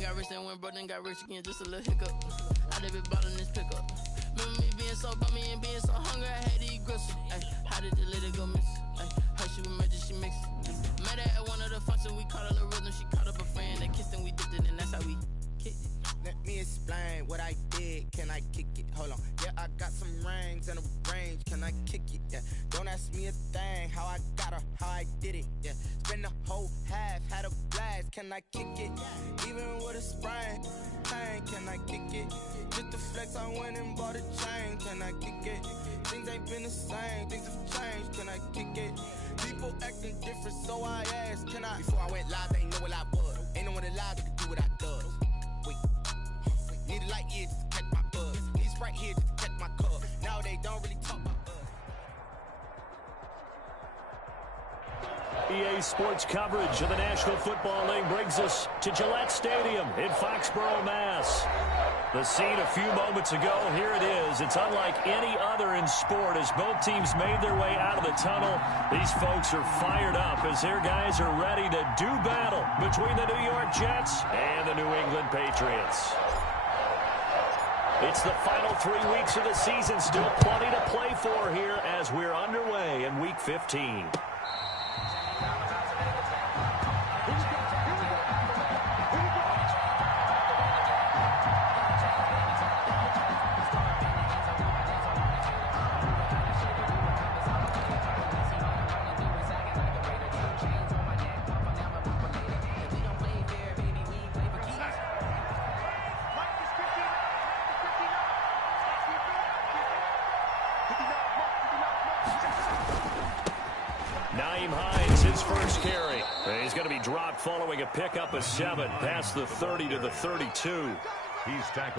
Then got rich and went broke, then got rich again, just a little hiccup. I did be ballin' this pickup. Remember me being so bummy and being so hungry, I had to eat gristle. Ay, how did the lady go miss? Ay, how she was magic, she mixed. Met her at one of the functions, we caught a little rhythm. She caught up a friend, they kissed and we dipped it, and that's how we kicked it. Let me explain what I did. Can I kick it? Hold on. Yeah, I got some rings and a range. Can I kick it? Yeah. Don't ask me a thing. How I got her, how I did it. Yeah. Spend the whole half, had a blast. Can I kick it? Even with a sprain. Pain, can I kick it? Just the flex, I went and bought a chain. Can I kick it? Things ain't been the same. Things have changed. Can I kick it? People acting different, so I asked. Can I? Before I went live, they know what I was. Ain't no one alive that could do what I does. Wait. Need a light here just to catch my buzz. Need a Sprite here just to catch my cup. Now they don't really talk about us. EA Sports coverage of the National Football League brings us to Gillette Stadium in Foxborough, Mass. The scene a few moments ago, here it is. It's unlike any other in sport as both teams made their way out of the tunnel. These folks are fired up as their guys are ready to do battle between the New York Jets and the New England Patriots. It's the final 3 weeks of the season. Still plenty to play for here as we're underway in Week 15. He's going to be dropped following a pickup of 7 past the 30 to the 32.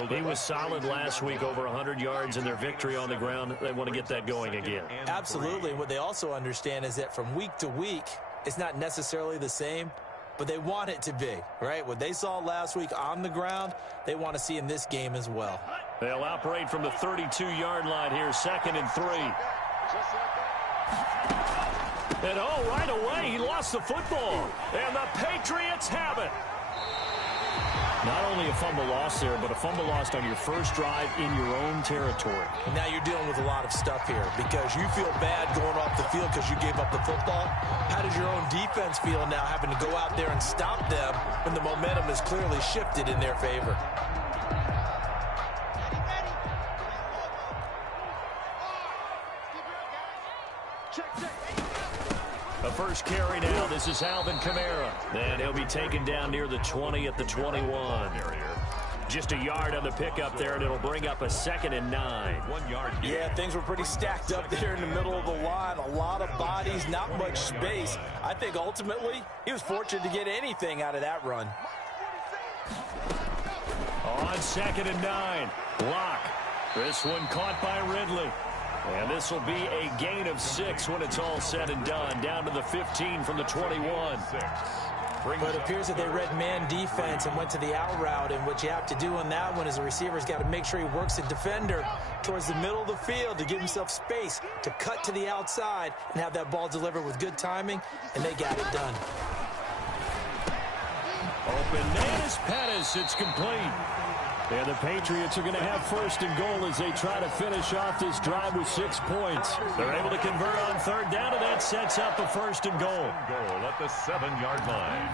He was solid last week, over 100 yards in their victory on the ground. They want to get that going again. Absolutely. And what they also understand is that from week to week, it's not necessarily the same, but they want it to be, right? What they saw last week on the ground, they want to see in this game as well. They'll operate from the 32-yard line here, 2nd and 3. And oh, right away, he lost the football. And the Patriots have it. Not only a fumble loss there, but a fumble lost on your first drive in your own territory. Now you're dealing with a lot of stuff here because you feel bad going off the field because you gave up the football. How does your own defense feel now having to go out there and stop them when the momentum is clearly shifted in their favor? A first carry now. This is Alvin Kamara. And he'll be taken down near the 20 at the 21. Just a yard on the pickup there, and it'll bring up a 2nd and 9. 1 yard. Yeah, things were pretty stacked up there in the middle of the line. A lot of bodies, not much space. I think ultimately he was fortunate to get anything out of that run. On 2nd and 9. Lock. This one caught by Ridley. And this will be a gain of 6 when it's all said and done. Down to the 15 from the 21. But it appears that they read man defense and went to the out route. And what you have to do on that one is the receiver's got to make sure he works the defender towards the middle of the field to give himself space to cut to the outside and have that ball delivered with good timing. And they got it done. Open man is Pettis. It's complete. And the Patriots are going to have 1st and goal as they try to finish off this drive with 6 points. They're able to convert on 3rd down, and that sets up a 1st and goal. Goal at the 7-yard line.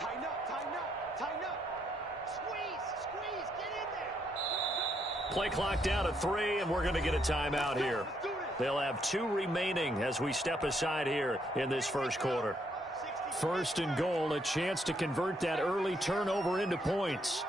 Tighten up, tighten up, tighten up. Squeeze, get in there. Play clock down to 3, and we're going to get a timeout here. They'll have 2 remaining as we step aside here in this first quarter. 1st and goal, a chance to convert that early turnover into points.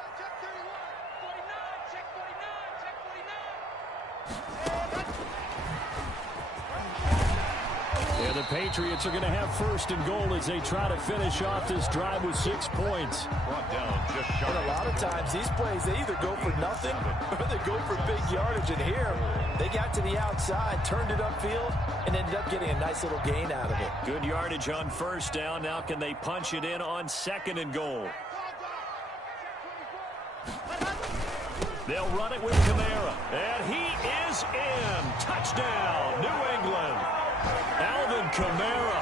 And the Patriots are going to have first and goal as they try to finish off this drive with 6 points. Brought down just shy. And a lot of times these plays, they either go for nothing or they go for big yardage. And here, they got to the outside, turned it upfield, and ended up getting a nice little gain out of it. Good yardage on first down. Now can they punch it in on second and goal? They'll run it with Kamara. And he is in. Touchdown, New England. Alvin Kamara.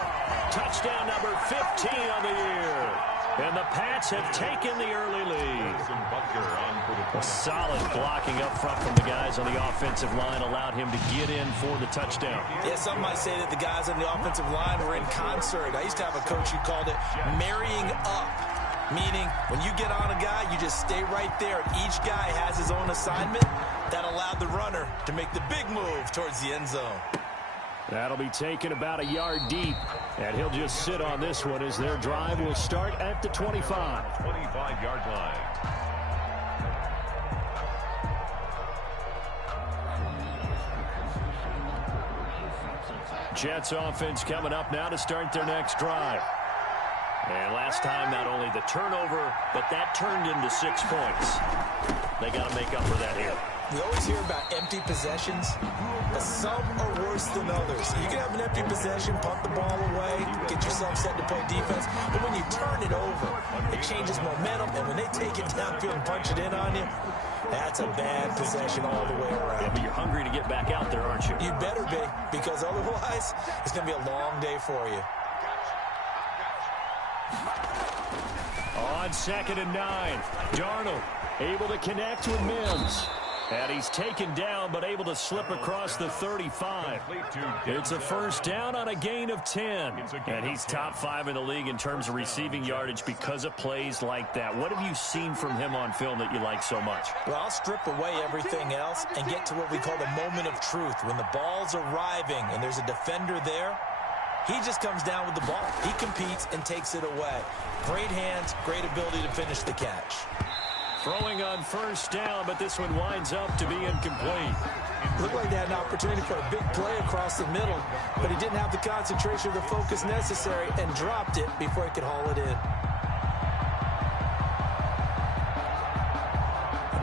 Touchdown number 15 on the year. And the Pats have taken the early lead. A solid blocking up front from the guys on the offensive line allowed him to get in for the touchdown. Yeah, some might say that the guys on the offensive line were in concert. I used to have a coach who called it marrying up. Meaning, when you get on a guy, you just stay right there. Each guy has his own assignment. That allowed the runner to make the big move towards the end zone. That'll be taken about a yard deep. And he'll just sit on this one as their drive will start at the 25. 25-yard line. Jets offense coming up now to start their next drive. And last time, not only the turnover, but that turned into 6 points. They got to make up for that here. We always hear about empty possessions, but some are worse than others. You can have an empty possession, pump the ball away, get yourself set to play defense, but when you turn it over, it changes momentum, and when they take it downfield and punch it in on you, that's a bad possession all the way around. Yeah, but you're hungry to get back out there, aren't you? You better be, because otherwise, it's going to be a long day for you. On 2nd and 9, Darnold able to connect with Mims. And he's taken down, but able to slip across the 35. It's a first down on a gain of 10. And he's top 5 in the league in terms of receiving yardage because of plays like that. What have you seen from him on film that you like so much? Well, I'll strip away everything else and get to what we call the moment of truth. When the ball's arriving and there's a defender there, he just comes down with the ball. He competes and takes it away. Great hands, great ability to finish the catch. Throwing on first down, but this one winds up to be incomplete. Looked like they had an opportunity for a big play across the middle, but he didn't have the concentration or the focus necessary and dropped it before he could haul it in.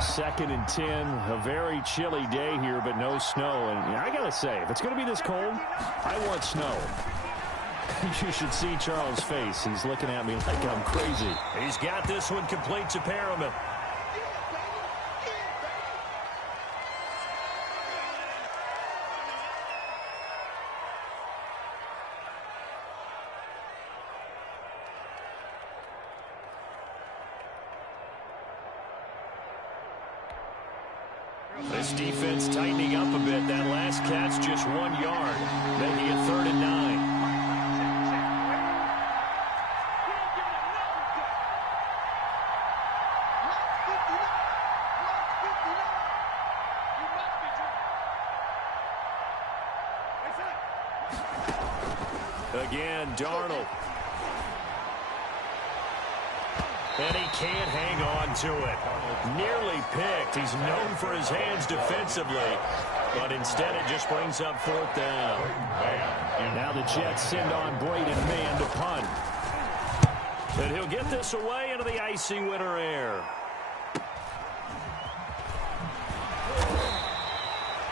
2nd and 10, a very chilly day here, but no snow. And I got to say, if it's going to be this cold, I want snow. You should see Charles' face. He's looking at me like I'm crazy. He's got this one complete to Perriman. This defense tightening up a bit. That last catch just 1 yard, making it 3rd and 9. Again, Darnold. And he can't hang on to it. Nearly picked. He's known for his hands defensively. But instead it just brings up 4th down. Now the Jets send on Braden Mann to punt. And he'll get this away into the icy winter air.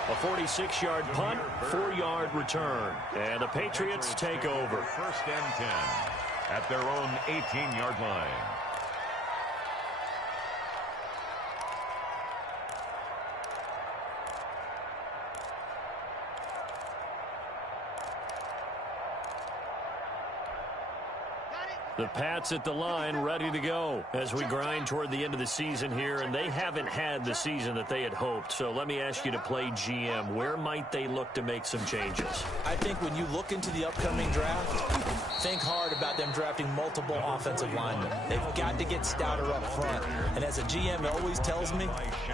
A 46-yard punt, 4-yard return. And the Patriots take over. 1st and 10 at their own 18-yard line. The Pats at the line ready to go as we grind toward the end of the season here, and they haven't had the season that they had hoped. So let me ask you to play GM. Where might they look to make some changes? I think when you look into the upcoming draft, think hard about them drafting multiple offensive linemen. They've got to get stouter up front. And as a GM, it always tells me,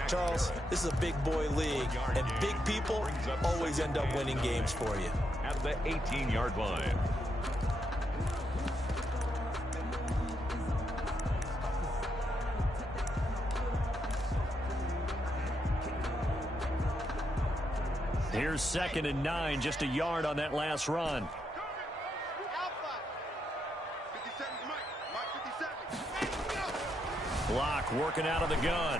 Charles, this is a big boy league, and big people always end up winning games for you. At the 18-yard line. Here's 2nd and 9, just a yard on that last run. Lock working out of the gun.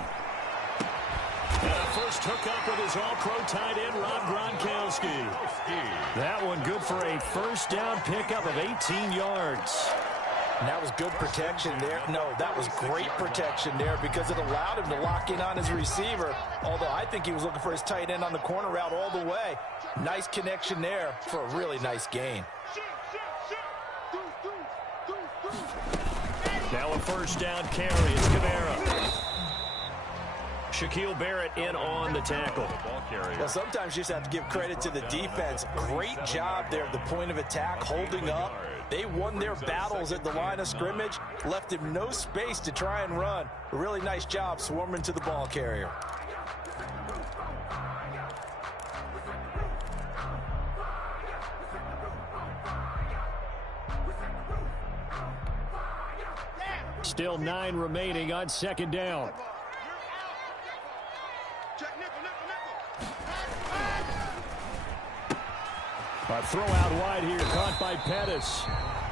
And a first hookup with his all-pro tight end, Rob Gronkowski. That one good for a first down pickup of 18 yards. And that was good protection there. No, that was great protection there because it allowed him to lock in on his receiver. Although I think he was looking for his tight end on the corner route all the way. Nice connection there for a really nice gain. Now a first down carry. It's Kamara. Shaquille Barrett in on the tackle. Well, sometimes you just have to give credit to the defense. Great job there at the point of attack, holding up. They won their battles at the line of scrimmage, left him no space to try and run. A really nice job swarming to the ball carrier. Still 9 remaining on second down. A throw out wide here, caught by Pettis.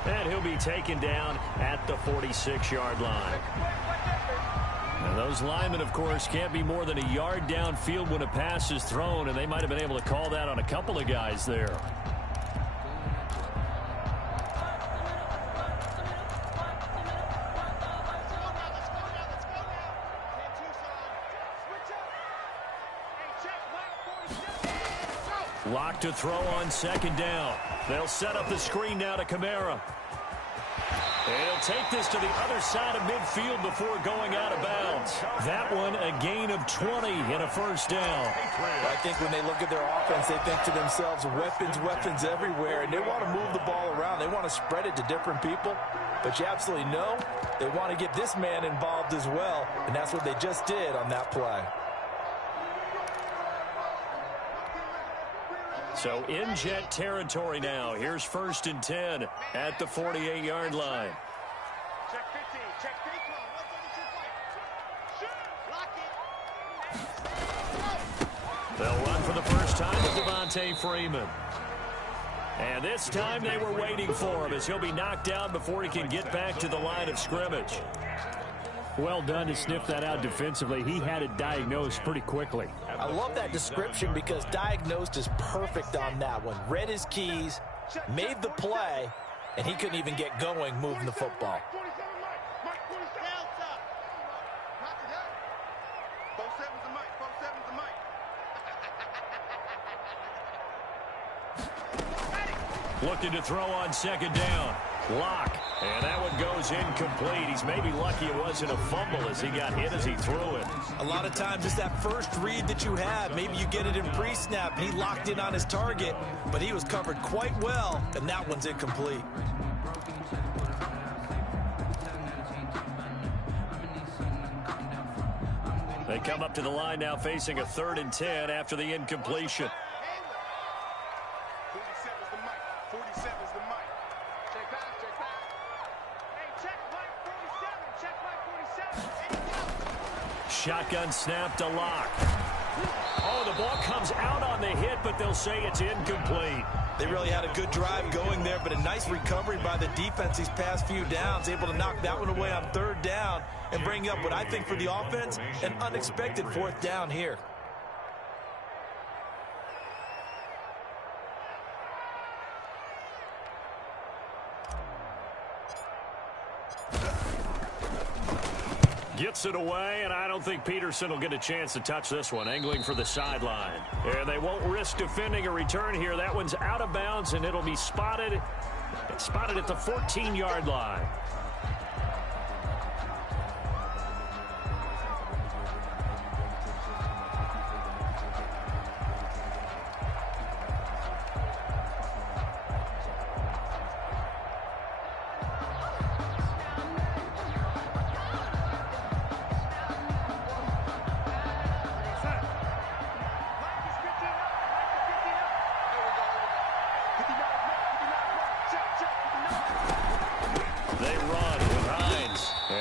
And he'll be taken down at the 46-yard line. And those linemen, of course, can't be more than a yard downfield when a pass is thrown, and they might have been able to call that on a couple of guys there. Lock to throw on second down. They'll set up the screen now to Kamara. And he'll take this to the other side of midfield before going out of bounds. That one a gain of 20 and a first down. Well, I think when they look at their offense, they think to themselves, weapons, weapons everywhere, and they want to move the ball around. They want to spread it to different people. But you absolutely know they want to get this man involved as well, and that's what they just did on that play. So in jet territory now. Here's 1st and 10 at the 48-yard line. Check 15, check 15. They'll run for the first time with Devontae Freeman. And this time they were waiting for him as he'll be knocked down before he can get back to the line of scrimmage. Well done to sniff that out defensively. He had it diagnosed pretty quickly. I love that description because diagnosed is perfect on that one. Read his keys, made the play, and he couldn't even get going moving the football. Looking to throw on second down. Lock. And that one goes incomplete. He's maybe lucky it wasn't a fumble as he got hit as he threw it. A lot of times it's that first read that you have. Maybe you get it in pre-snap. He locked in on his target, but he was covered quite well, and that one's incomplete. They come up to the line now facing a 3rd and 10 after the incompletion. 47's the mic. 47's the mic. Check back, check back. Hey, check mic 47. Check mic 47. Shotgun snap to Lock. Oh, the ball comes out on the hit, but they'll say it's incomplete. They really had a good drive going there, but a nice recovery by the defense these past few downs, able to knock that one away on 3rd down and bring up what I think for the offense, an unexpected 4th down here. Gets it away, and I don't think Peterson will get a chance to touch this one. Angling for the sideline. And they won't risk defending a return here. That one's out of bounds, and it'll be spotted at the 14-yard line.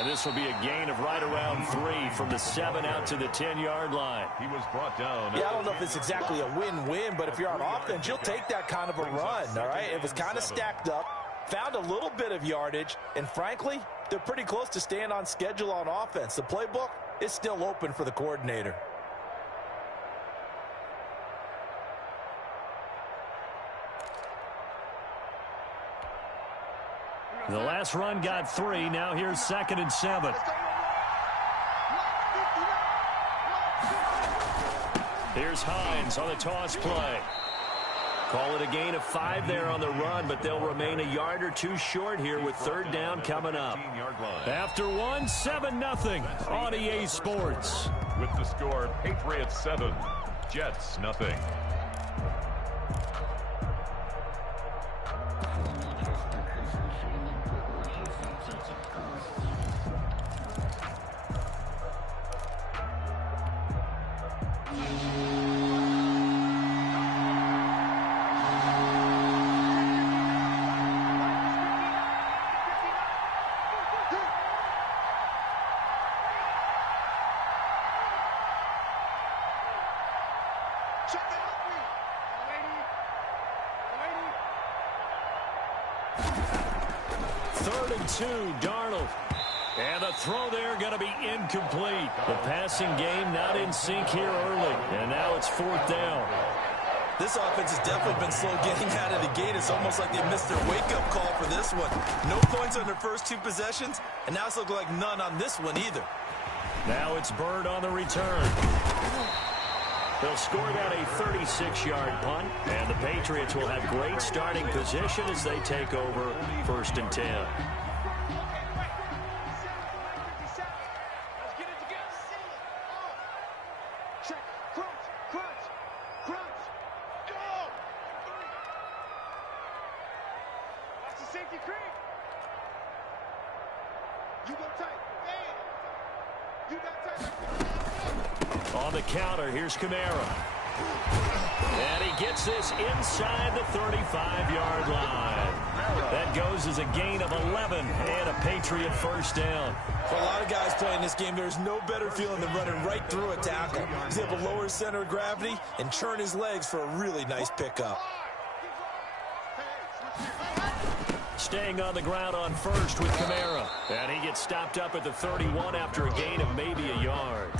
This will be a gain of right around 3 from the 7 out to the 10-yard line. He was brought down. Yeah, I don't know if it's exactly a win-win, but if you're on offense, you'll take that kind of a run, all right? It was kind of stacked up, found a little bit of yardage, and frankly, they're pretty close to staying on schedule on offense. The playbook is still open for the coordinator. The last run got 3. Now here's 2nd and 7. Here's Hines on the toss play. Call it a gain of 5 there on the run, but they'll remain a yard or 2 short here with 3rd down coming up. After 1, 7-0 on EA Sports. With the score, Patriots 7, Jets 0. Darnold. And the throw there going to be incomplete. The passing game not in sync here early. And now it's 4th down. This offense has definitely been slow getting out of the gate. It's almost like they missed their wake-up call for this one. No points on their first 2 possessions, and now it's looking like none on this one either. Now it's Bird on the return. They'll score that a 36-yard punt, and the Patriots will have great starting position as they take over 1st and 10. On the counter, here's Kamara. And he gets this inside the 35-yard line. That goes as a gain of 11 and a Patriot 1st down. For a lot of guys playing this game, there's no better feeling than running right through a tackle. He's able to lower his center of gravity and churn his legs for a really nice pickup. Staying on the ground on 1st with Kamara. And he gets stopped up at the 31 after a gain of maybe a yard.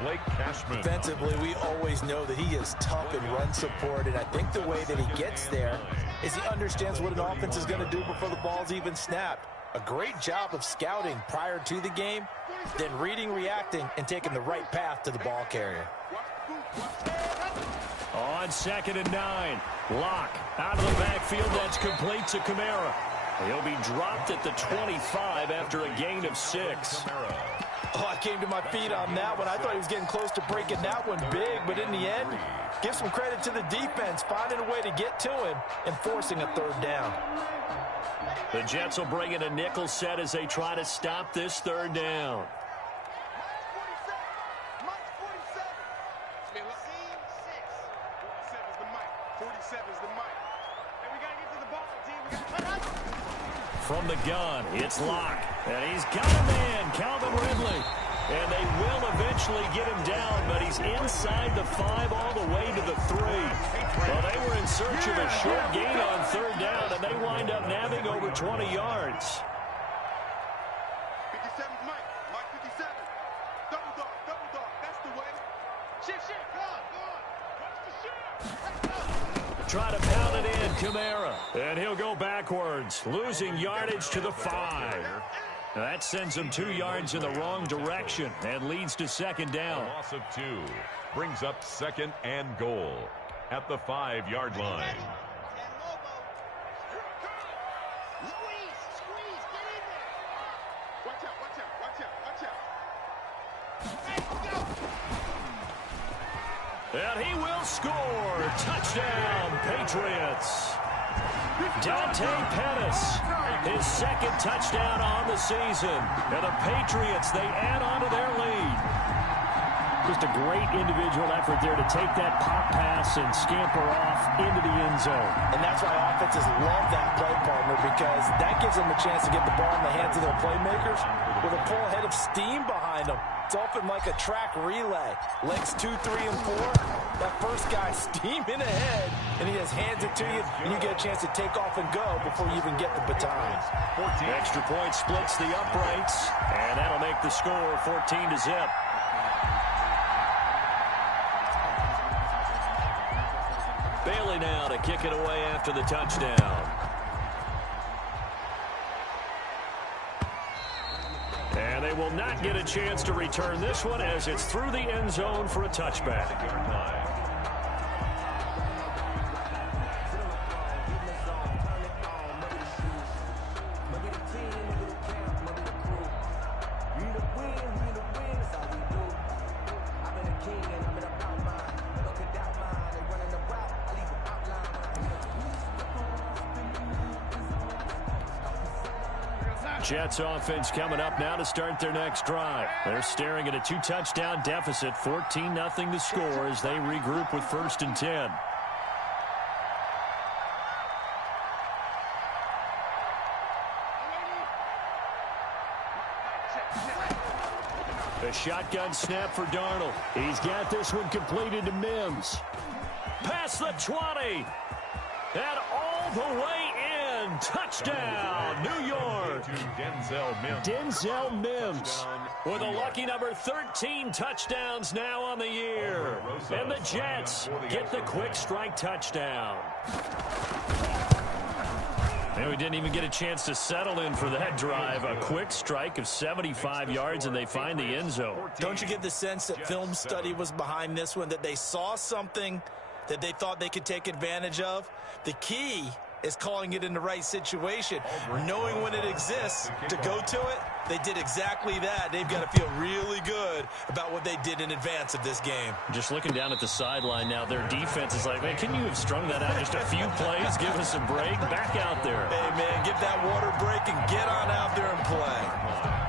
Blake Cashman. Defensively, we always know that he is tough in run support, and I think the way that he gets there is he understands what an offense is going to do before the ball's even snapped. A great job of scouting prior to the game, then reading, reacting, and taking the right path to the ball carrier. On 2nd and 9, Locke out of the backfield. That's complete to Kamara. He'll be dropped at the 25 after a gain of 6. Oh, I came to my feet on that one. I thought he was getting close to breaking that one big, but in the end, give some credit to the defense, finding a way to get to him and forcing a 3rd down. The Jets will bring in a nickel set as they try to stop this 3rd down. From the gun, it's Locke. And he's got a man, Calvin Ridley. And they will eventually get him down, but he's inside the 5 all the way to the 3. Well, they were in search of a short gain on 3rd down, and they wind up nabbing over 20 yards. 57, Mike 57. Double dog, that's the way. Shift, go on. Watch the shift. Try to pound it in, Kamara. And he'll go backwards, losing yardage to the 5. That sends him 2 yards in the wrong direction and leads to 2nd down. A loss of 2 brings up 2nd and goal at the 5-yard line. And he will score. Touchdown, Patriots. Dante Pettis, his 2nd touchdown on the season. And the Patriots, they add on to their lead. Just a great individual effort there to take that pop pass and scamper off into the end zone. And that's why offenses love that play partner, because that gives them a chance to get the ball in the hands of their playmakers with a full head of steam behind him. It's often like a track relay. Legs 2, 3, and 4. That first guy steaming ahead, and he just hands it to you, and you get a chance to take off and go before you even get the baton. Extra point splits the uprights, and that'll make the score 14-0. Bailey now to kick it away after the touchdown. And they will not get a chance to return this one as it's through the end zone for a touchback. Jets offense coming up now to start their next drive. They're staring at a 2-touchdown deficit, 14-0 the score as they regroup with 1st and 10. A shotgun snap for Darnold. He's got this one completed to Mims. Past the 20. And all the way in. Touchdown, New York. Denzel Mims with a lucky number 13 touchdowns now on the year. And the Jets get the quick strike touchdown. And we didn't even get a chance to settle in for that drive. A quick strike of 75 yards, and they find the end zone. Don't you get the sense that film study was behind this one, that they saw something that they thought they could take advantage of? The key is calling it in the right situation, knowing when it exists to go to it. They did exactly that. They've got to feel really good about what they did in advance of this game. Just looking down at the sideline now, their defense is like, man, can you have strung that out just a few plays? Give us a break. Back out there. Hey, man, give that water break and get on out there and play.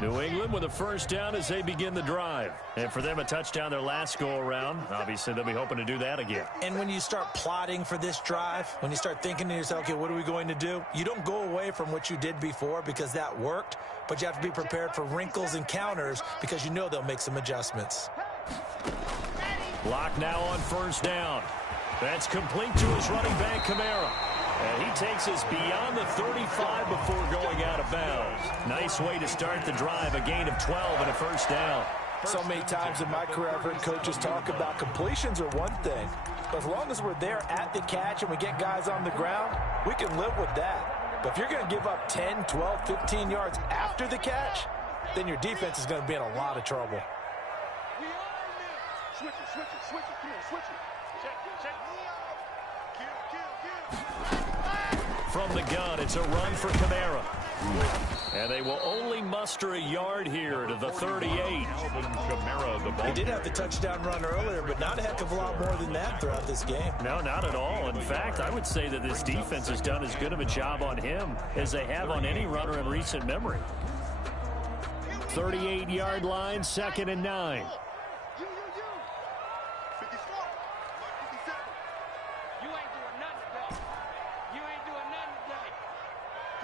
New England with a first down as they begin the drive. And for them, a touchdown their last go-around. Obviously, they'll be hoping to do that again. And when you start plotting for this drive, when you start thinking to yourself, okay, what are we going to do? You don't go away from what you did before because that worked, but you have to be prepared for wrinkles and counters because you know they'll make some adjustments. Lock now on first down. That's complete to his running back, Kamara. And he takes us beyond the 35 before going out of bounds. Nice way to start the drive, a gain of 12 and a first down. So many times in my career, I've heard coaches talk about completions are one thing. But as long as we're there at the catch and we get guys on the ground, we can live with that. But if you're going to give up 10, 12, 15 yards after the catch, then your defense is going to be in a lot of trouble. Switch it, come on, switch it. Check. From the gun, it's a run for Kamara. And they will only muster a yard here to the 38. He did have the touchdown run earlier, but not a heck of a lot more than that throughout this game. No, not at all. In fact, I would say that this defense has done as good of a job on him as they have on any runner in recent memory. 38-yard line, 2nd and 9.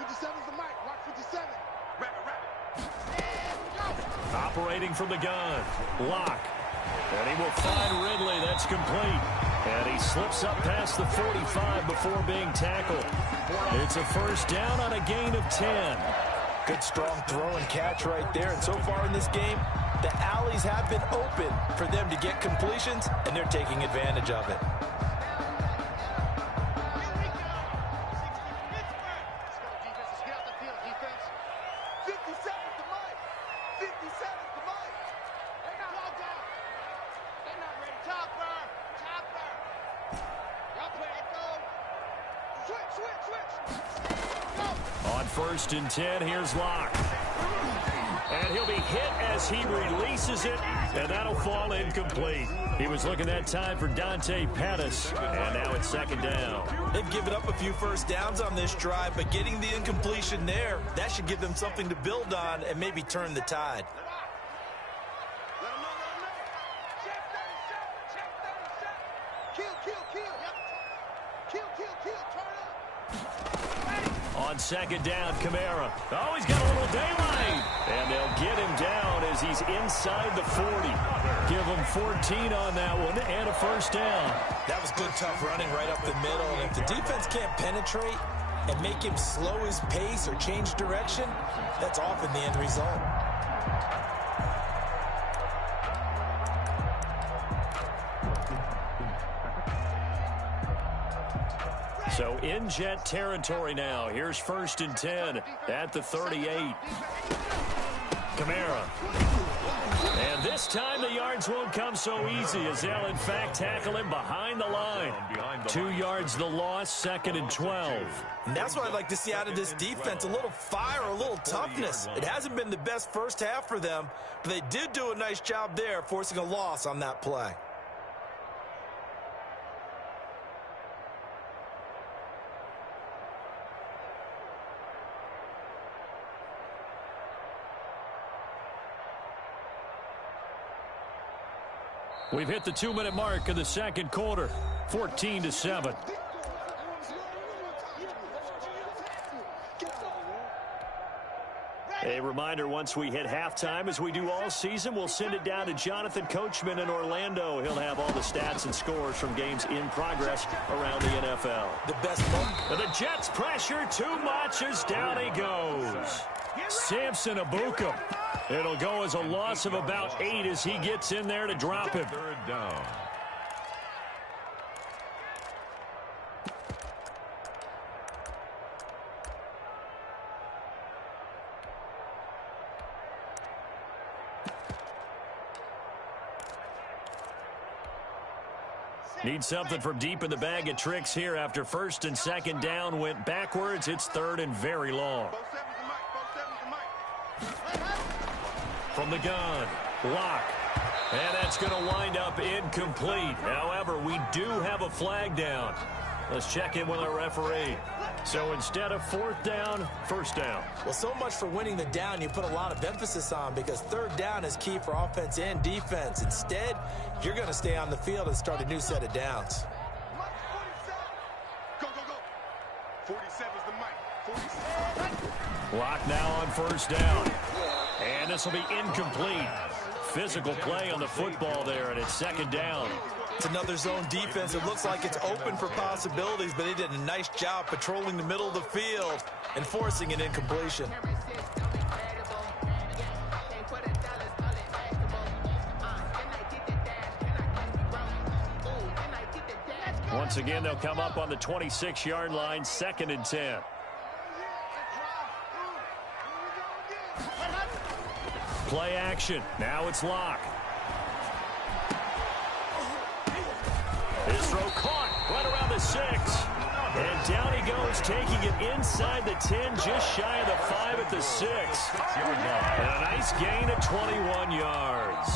57's the mic. Watch 57. Operating from the gun. Lock. And he will find Ridley. That's complete. And he slips up past the 45 before being tackled. It's a first down on a gain of 10. Good strong throw and catch right there. And so far in this game, the alleys have been open for them to get completions, and they're taking advantage of it. On 1st and 10, here's Locke. And he'll be hit as he releases it, and that'll fall incomplete. He was looking that time for Dante Pettis, and now it's 2nd down. They've given up a few first downs on this drive, but getting the incompletion there, that should give them something to build on and maybe turn the tide. Let him know, let him know. Check 37, check 37. Kill, kill, kill. Yep. Kill, kill, kill. Turn up. On second down, Kamara. Oh, he's got a little daylight. And they'll get him down as he's inside the 40. Give him 14 on that one and a first down. That was good, tough running right up the middle. And if the defense can't penetrate and make him slow his pace or change direction, that's often the end result. So in Jet territory now. Here's 1st and 10 at the 38. Kamara. And this time the yards won't come so easy as they'll in fact tackle him behind the line. 2 yards the loss, 2nd and 12. And that's what I'd like to see out of this defense, a little fire, a little toughness. It hasn't been the best first half for them, but they did do a nice job there, forcing a loss on that play. We've hit the 2-minute mark of the second quarter, 14-7. A reminder, once we hit halftime, as we do all season, we'll send it down to Jonathan Coachman in Orlando. He'll have all the stats and scores from games in progress around the NFL. The best moment. The Jets pressure too much as down he goes. Samson Abuka. It'll go as a loss of about 8 as he gets in there to drop him. 3rd down. Need something from deep in the bag of tricks here after 1st and 2nd down went backwards. It's 3rd and very long. From the gun, Lock. And that's going to wind up incomplete. However, we do have a flag down. Let's check in with our referee. So instead of 4th down, 1st down. Well, so much for winning the down you put a lot of emphasis on, because 3rd down is key for offense and defense. Instead, you're going to stay on the field and start a new set of downs. Go, go, go. 47 is the mic. 47. Lock now on 1st down. And this will be incomplete. Physical play on the football there, and it's 2nd down. It's another zone defense. It looks like it's open for possibilities, but they did a nice job patrolling the middle of the field and forcing an incompletion. Once again, they'll come up on the 26-yard line, 2nd and 10. Play action. Now it's Lock. His throw caught right around the 6. And down he goes, taking it inside the 10, just shy of the 5 at the 6. And a nice gain of 21 yards.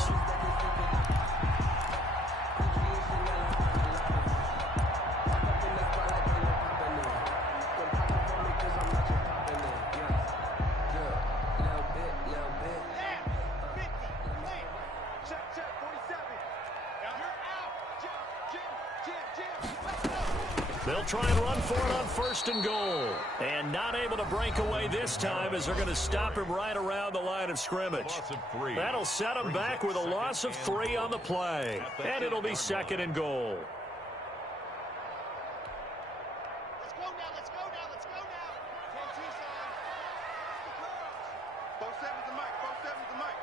They'll try and run for it on 1st and goal. And not able to break away this time as they're going to stop him right around the line of scrimmage. That'll set him back with a loss of 3 on the play. And it'll be 2nd and goal. Let's go now, let's go now, let's go now. 47's the mic, 47's the mic.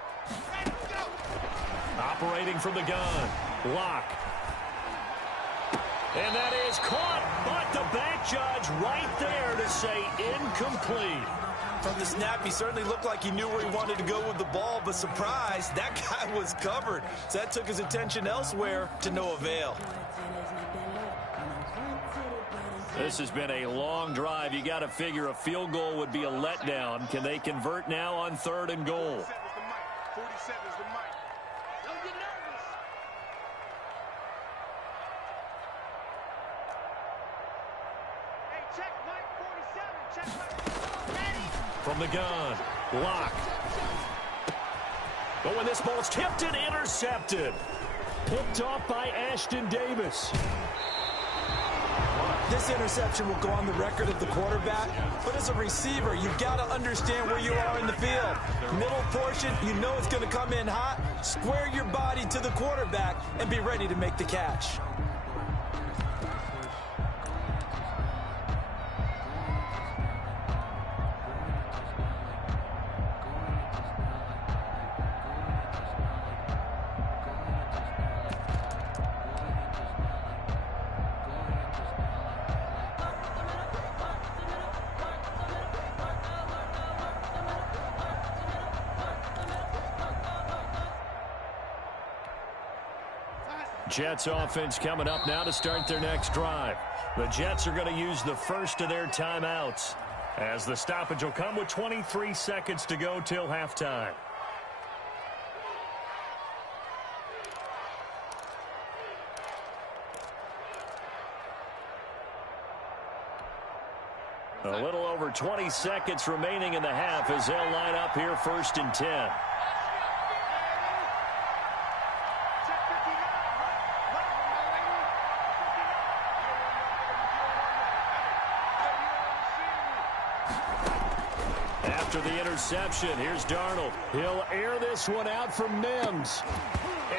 Ready, go. Operating from the gun. Lock. And that is caught, but the back judge right there to say incomplete. From the snap, he certainly looked like he knew where he wanted to go with the ball, but surprise, that guy was covered. So that took his attention elsewhere to no avail. This has been a long drive. You got to figure a field goal would be a letdown. Can they convert now on 3rd and goal? 47's the mic. Don't get nervous. Hey, check mic 47. Check mic 47. Ready? From the gun, Lock. But when this ball's tipped and intercepted. Picked off by Ashton Davis. This interception will go on the record of the quarterback, but as a receiver, you've got to understand where you are in the field. Middle portion, you know it's going to come in hot. Square your body to the quarterback and be ready to make the catch. Jets offense coming up now to start their next drive. The Jets are going to use the first of their timeouts, as the stoppage will come with 23 seconds to go till halftime. A little over 20 seconds remaining in the half as they'll line up here 1st and 10. After the interception, here's Darnold. He'll air this one out from Mims.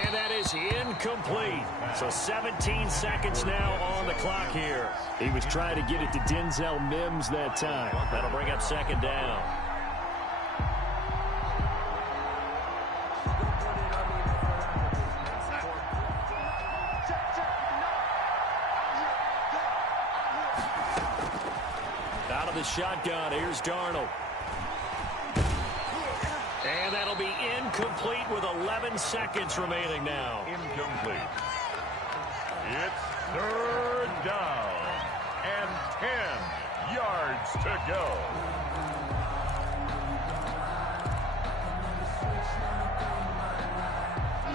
And that is incomplete. So 17 seconds now on the clock here. He was trying to get it to Denzel Mims that time. That'll bring up 2nd down. Out of the shotgun, here's Darnold. And that'll be incomplete with 11 seconds remaining now. Incomplete. It's 3rd down and 10 yards to go.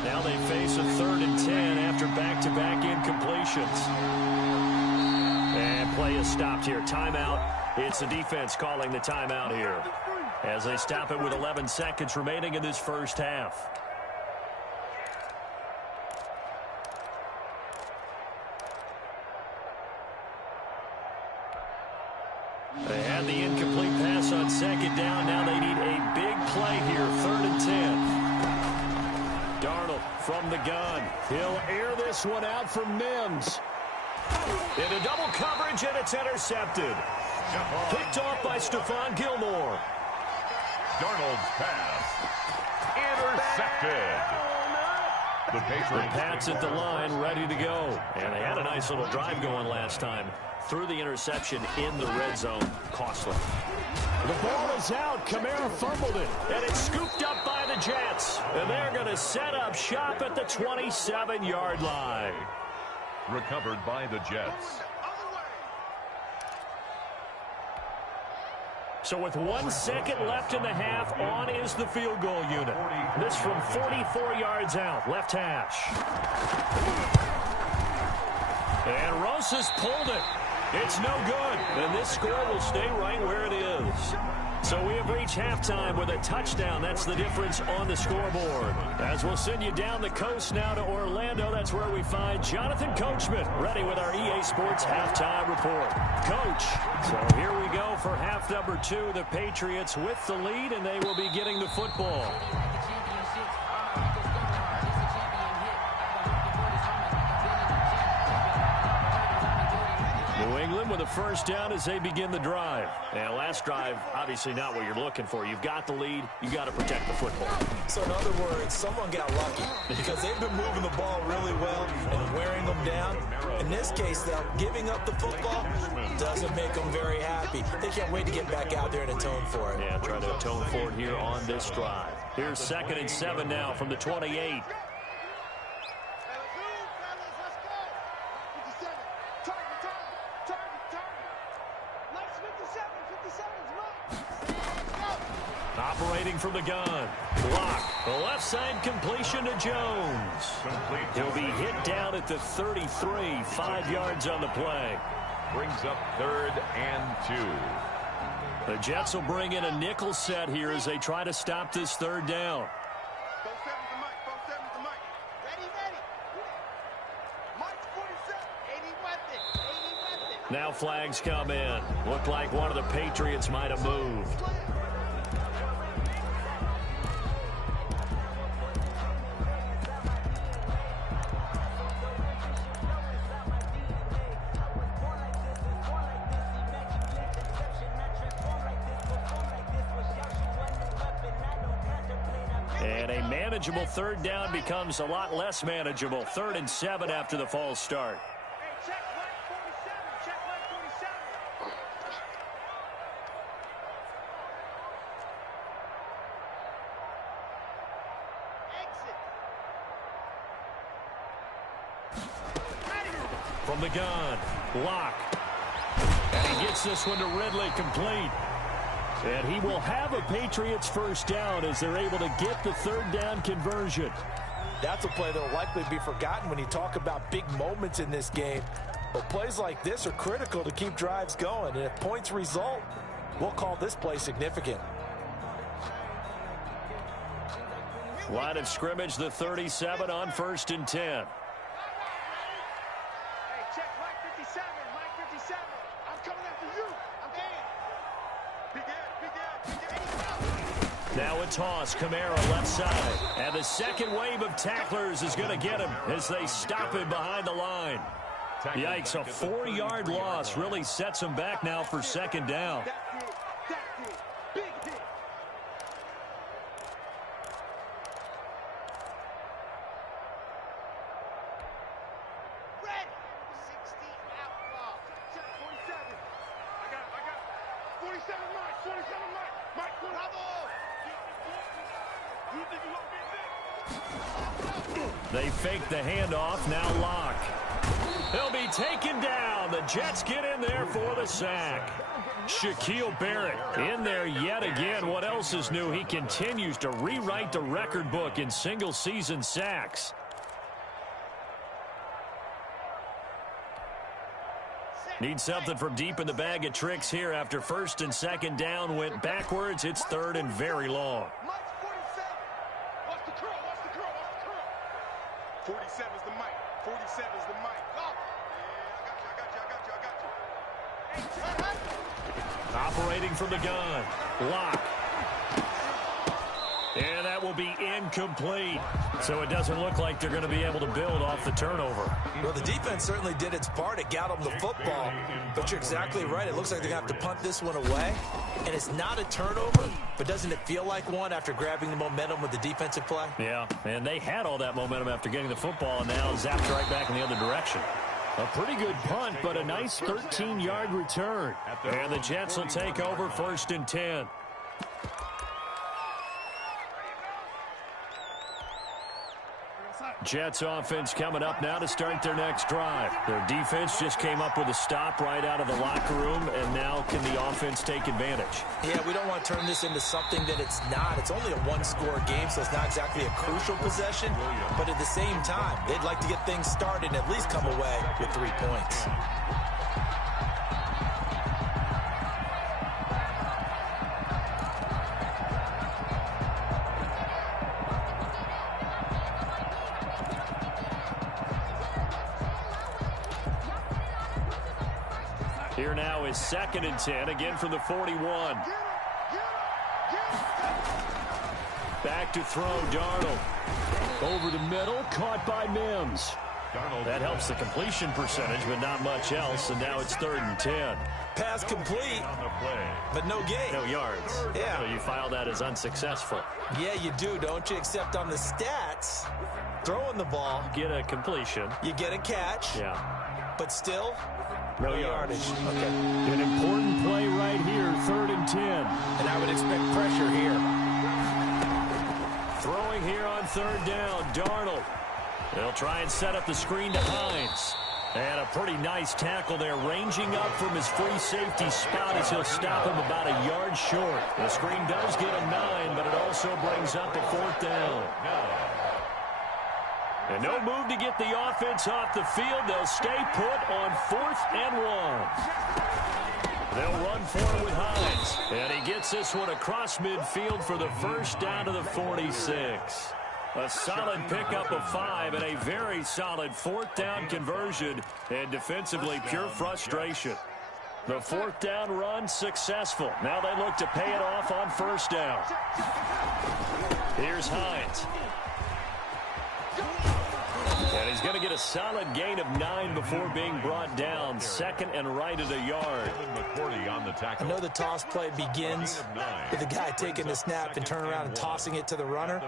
Now they face a 3rd and 10 after back-to-back incompletions. And play is stopped here. Timeout. It's the defense calling the timeout here, as they stop it with 11 seconds remaining in this first half. They had the incomplete pass on 2nd down. Now they need a big play here, 3rd and 10. Darnold from the gun. He'll air this one out from Mims. Into double coverage, and it's intercepted. Picked off by Stephon Gilmore. Darnold's pass intercepted. The Pats at the line, ready to go. And they had a nice little drive going last time. Threw the interception in the red zone. Costly. The ball is out. Kamara fumbled it. And it's scooped up by the Jets. And they're going to set up shop at the 27-yard line. Recovered by the Jets. So with 1 second left in the half, on is the field goal unit. This from 44 yards out, left hash. And Rosas pulled it. It's no good. And this score will stay right where it is. So we have reached halftime with a touchdown. That's the difference on the scoreboard. As we'll send you down the coast now to Orlando, that's where we find Jonathan Coachman, ready with our EA Sports halftime report. Coach, so here we go for half number 2. The Patriots with the lead, and they will be getting the football. New England with a first down as they begin the drive. And last drive, obviously not what you're looking for. You've got the lead. You got to protect the football. So in other words, someone got lucky because they've been moving the ball really well and wearing them down. In this case, though, giving up the football doesn't make them very happy. They can't wait to get back out there and atone for it. Yeah, try to atone for it here on this drive. Here's 2nd and 7 now from the 28. Operating from the gun. Block. The left side completion to Jones. He'll be hit down at the 33. 5 yards on the play. Brings up 3rd and 2. The Jets will bring in a nickel set here as they try to stop this 3rd down. mic. 47's the mic. Ready, ready. Mike's 47. 80 weapon. 80 weapon. Now flags come in. Looked like one of the Patriots might have moved. And a manageable third down becomes a lot less manageable. 3rd and 7 after the false start. Hey, check Mike 47. Check Mike 47. Exit. From the gun, Locke. And he gets this one to Ridley, complete. And he will have a Patriots first down as they're able to get the 3rd down conversion. That's a play that will likely be forgotten when you talk about big moments in this game. But plays like this are critical to keep drives going. And if points result, we'll call this play significant. Line of scrimmage, the 37 on 1st and 10. Hey, check Mike 57. Mike 57. I'm coming after you. I'm in. Now a toss, Kamara left side. And the second wave of tacklers is going to get him as they stop him behind the line. Yikes, a 4-yard loss really sets him back now for 2nd down. That's it. Big hit. Ready. 60 outlaw. Check 47. I got 47 Mike. 47 Mike. Mike, bravo. You think you want me big? They fake the handoff, now Locke. He'll be taken down. The Jets get in there for the sack. Shaquille Barrett in there yet again. What else is new? He continues to rewrite the record book in single-season sacks. Need something from deep in the bag of tricks here after 1st and 2nd down went backwards. It's 3rd and very long. Mike's 47. Watch the curl. Watch the curl. Watch the curl. 47's the mic. 47's the mic. Oh. Yeah, I got you. Operating from the gun. Locke. And that will be incomplete. So it doesn't look like they're going to be able to build off the turnover. Well, the defense certainly did its part. It got them the football. But you're exactly right. It looks like they're going to have to punt this one away. And it's not a turnover, but doesn't it feel like one after grabbing the momentum with the defensive play? Yeah, and they had all that momentum after getting the football, and now zapped right back in the other direction. A pretty good punt, but a nice 13-yard return. And the Jets will take over 1st and 10. Jets offense coming up now to start their next drive. Their defense just came up with a stop right out of the locker room, and now can the offense take advantage? Yeah, we don't want to turn this into something that it's not. It's only a one-score game, so it's not exactly a crucial possession. But at the same time, they'd like to get things started and at least come away with 3 points. Here now is 2nd and 10, again from the 41. Back to throw, Darnold. Over the middle, caught by Mims. That helps the completion percentage, but not much else, and now it's 3rd and 10. Pass complete, but no gain. No yards. Yeah. So you file that as unsuccessful. Yeah, you do, don't you? Except on the stats, throwing the ball. Get a completion. You get a catch. Yeah. But still, no yardage. Okay. An important play right here, 3rd and 10. And I would expect pressure here. Throwing here on 3rd down, Darnold. They'll try and set up the screen to Hines. And a pretty nice tackle there, ranging up from his free safety spot as he'll stop him about a yard short. The screen does get him 9, but it also brings up a 4th down. And no move to get the offense off the field. They'll stay put on 4th and 1. They'll run for it with Hines. And he gets this one across midfield for the first down to the 46. A solid pickup of 5 and a very solid 4th down conversion, and defensively pure frustration. The 4th down run successful. Now they look to pay it off on 1st down. Here's Hines. And he's going to get a solid gain of 9 before being brought down. 2nd and right at a yard. I know the toss play begins with the guy taking the snap and turn around and tossing it to the runner.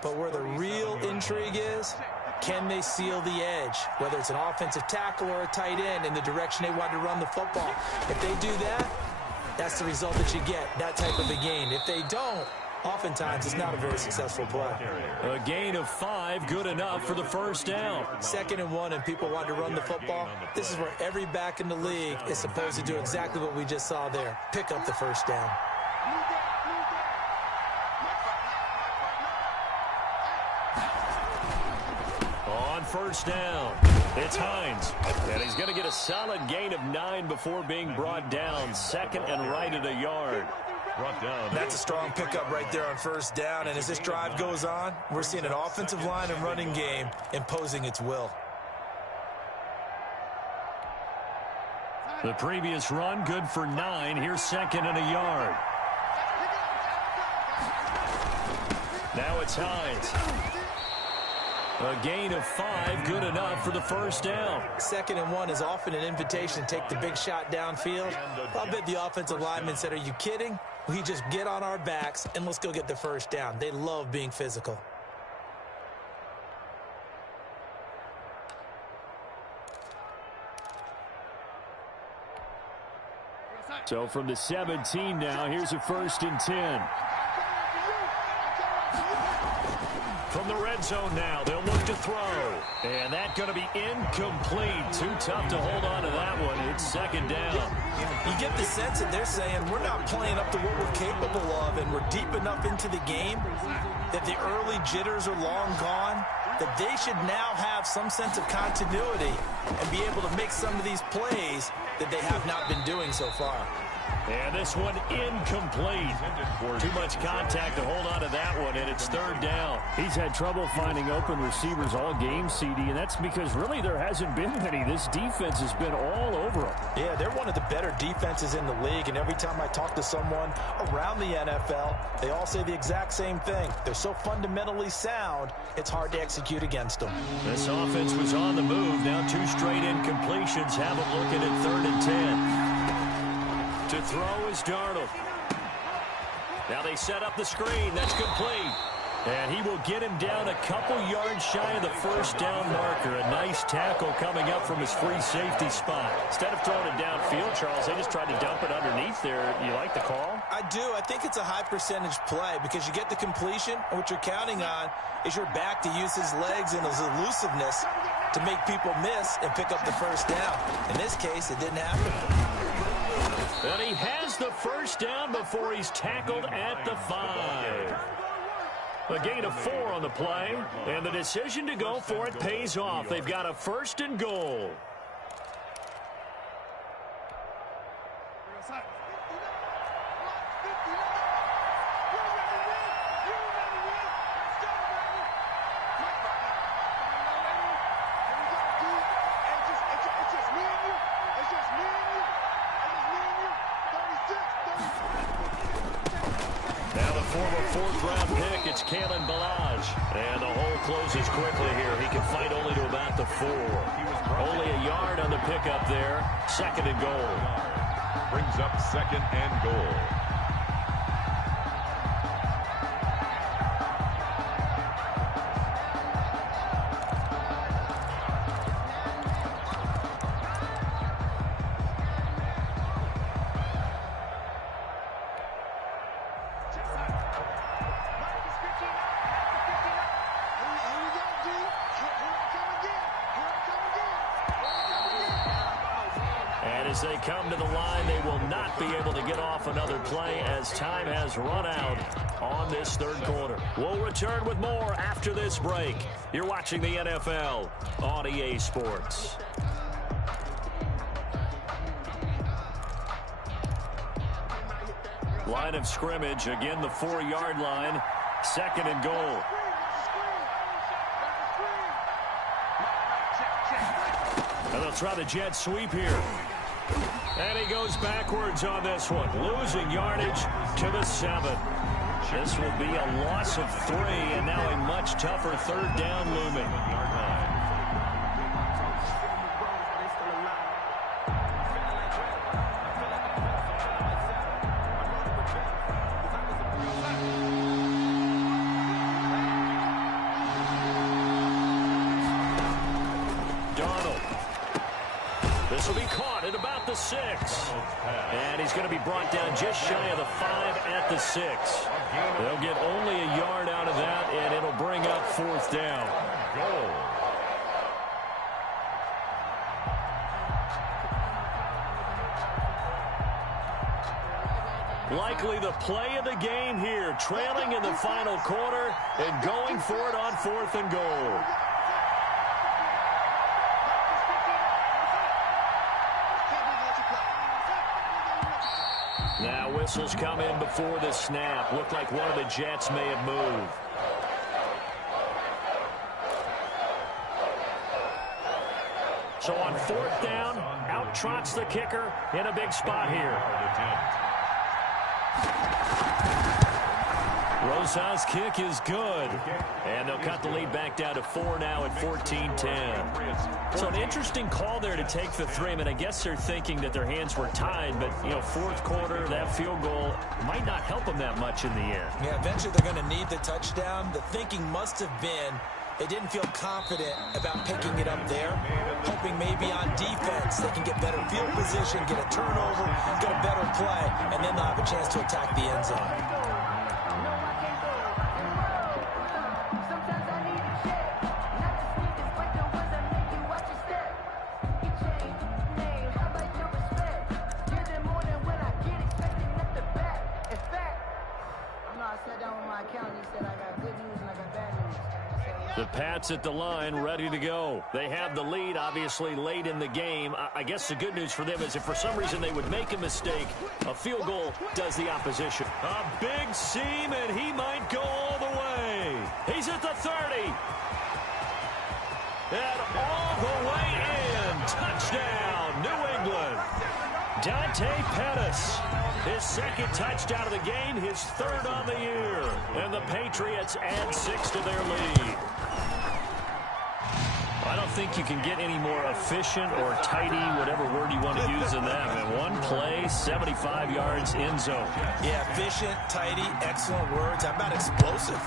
But where the real intrigue is, can they seal the edge? Whether it's an offensive tackle or a tight end in the direction they want to run the football. If they do that, that's the result that you get, that type of a gain. If they don't, oftentimes it's not a very successful play. A gain of 5, good enough for the 1st down. 2nd and 1 and people want to run the football. This is where every back in the league is supposed to do exactly what we just saw there. Pick up the 1st down. On 1st down, it's Hines. And he's going to get a solid gain of 9 before being brought down. 2nd and right at a yard. That's a strong pickup right there on 1st down. And as this drive goes on, we're seeing an offensive line and running game imposing its will. The previous run good for 9. Here's 2nd and a yard. Now it's Hines. A gain of 5, good enough for the 1st down. 2nd and 1 is often an invitation to take the big shot downfield. I'll bet the offensive lineman said, are you kidding? We just get on our backs and let's go get the 1st down. They love being physical. So from the 17 now, here's a 1st and 10. From the red zone now, they'll look to throw. And that's going to be incomplete. Too tough to hold on to that one. It's 2nd down. You get the sense that they're saying we're not playing up to what we're capable of, and we're deep enough into the game that the early jitters are long gone, that they should now have some sense of continuity and be able to make some of these plays that they have not been doing so far. And this one incomplete. Too much contact to hold on to that one, and it's 3rd down. He's had trouble finding open receivers all game, CD, and that's because really there hasn't been any. This defense has been all over them. Yeah, they're one of the better defenses in the league, and every time I talk to someone around the NFL, they all say the exact same thing. They're so fundamentally sound, it's hard to execute against them. This offense was on the move. Now 2 straight incompletions have them looking at 3rd and 10. To throw is Darnold. Now they set up the screen. That's complete. And he will get him down a couple yards shy of the 1st down marker. A nice tackle coming up from his free safety spot. Instead of throwing it downfield, Charles, they just tried to dump it underneath there. You like the call? I do. I think it's a high percentage play because you get the completion, and what you're counting on is your back to use his legs and his elusiveness to make people miss and pick up the 1st down. In this case, it didn't happen. And he has the 1st down before he's tackled at the 5. A gain of 4 on the play, and the decision to go for it pays off. They've got a 1st and goal. And the hole closes quickly here. He can fight only to about the 4. Only a yard on the pickup there. 2nd and goal. Brings up 2nd and goal. As they come to the line, they will not be able to get off another play as time has run out on this 3rd quarter. We'll return with more after this break. You're watching the NFL on EA Sports. Line of scrimmage, again the 4-yard line, 2nd and goal. And they'll try the jet sweep here. And he goes backwards on this one, losing yardage to the 7. This will be a loss of 3, and now a much tougher third down looming. This will be caught at about the 6. And he's going to be brought down just shy of the 5 at the 6. They'll get only a yard out of that, and it'll bring up 4th down. Goal. Likely the play of the game here, trailing in the final quarter and going for it on 4th and goal. Now whistles come in before the snap. Looked like one of the Jets may have moved. So on 4th down, out trots the kicker in a big spot here. Rosa's kick is good. And they'll cut the lead back down to 4 now at 14-10. So an interesting call there to take the 3. I mean, I guess they're thinking that their hands were tied, but, you know, 4th quarter, that field goal might not help them that much in the end. Yeah, eventually they're going to need the touchdown. The thinking must have been they didn't feel confident about picking it up there, hoping maybe on defense they can get better field position, get a turnover, get a better play, and then they'll have a chance to attack the end zone. The Pats at the line, ready to go. They have the lead, obviously, late in the game. I guess the good news for them is if for some reason they would make a mistake, a field goal does the opposition. A big seam, and he might go all the way. He's at the 30. And all the way in. Touchdown, New England. Dante Pettis. His 2nd touchdown of the game, his 3rd on the year. And the Patriots add 6 to their lead. I don't think you can get any more efficient or tidy, whatever word you want to use than that. And one play, 75 yards, end zone. Yeah, efficient, tidy, excellent words. How about explosive?